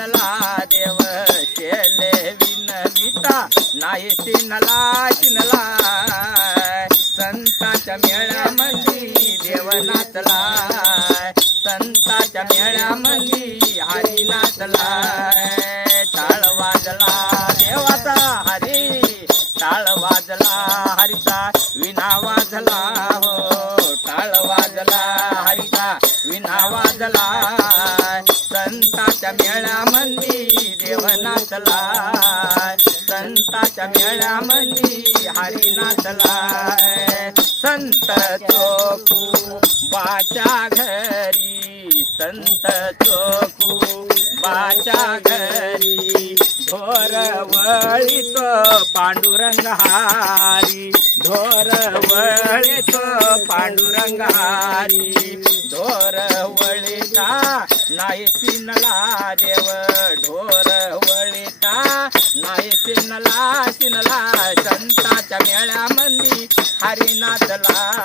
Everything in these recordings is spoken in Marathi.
शिनला देव शेले विनविता. नाही शिनला शिनला संताच्या मेळ्यामध्ये देव नाचला. संताच्या मेळ्यामध्ये हरी नाचला. टाळ वाजला देवाचा हरी टाळ वाजला हरीचा. विना वाजला हो टाळ वाजला हरीचा. विना वाजला. संता संताच्या मेळ्यामध्ये देव नाचला संताच्या मेळ्यामध्ये हरी नाचला संत चोकू बाच्या घरी संत चोकू बाच्या घरी. ढोर तो पांडुरंग हारी ढोर तो पांडुरंग हारी. ढोर वळीता नाही सिनला देव ढोर वळिता. नाही सिनला सिनला संताच्या मेळ्यामंदी हरिनाथला.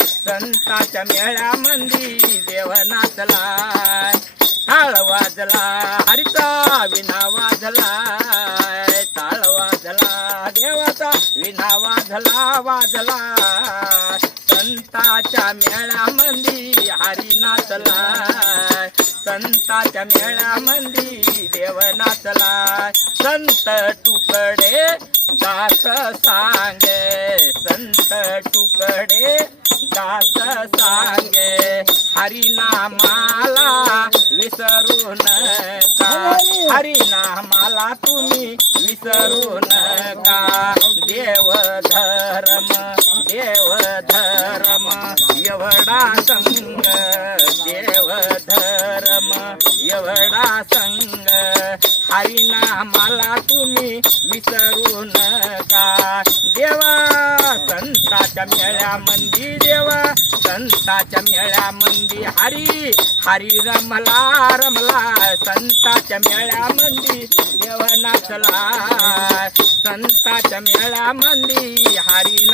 संताच्या मेळ्यामंदी देवनाथला. ताळ वाजला हरीचा विना वाजला. ताळ वाजला देवाचा विना वाजला वाजला. संताच्या मेळ्यामंदी हरिनाथला. संताच्या मेळामंदी देव नाचला संत तुकडे दास सांगे. संत तुकडे दास सांगे. हरिनामाला विसरू नका. हरिनामाला तुम्ही विसरू नका. देव धर्म देव धर्म एवढा संग एवढा संग. हरिनामाला तुम्ही विसरू नका. देवा संताच्या मेळ्यामंदी देवा. संताच्या मेळ्यामंदी हरी हरी रमला रमला. संताच्या मेळ्यामंदी देव नाचला. संताच्या मेळ्यामंदी हरी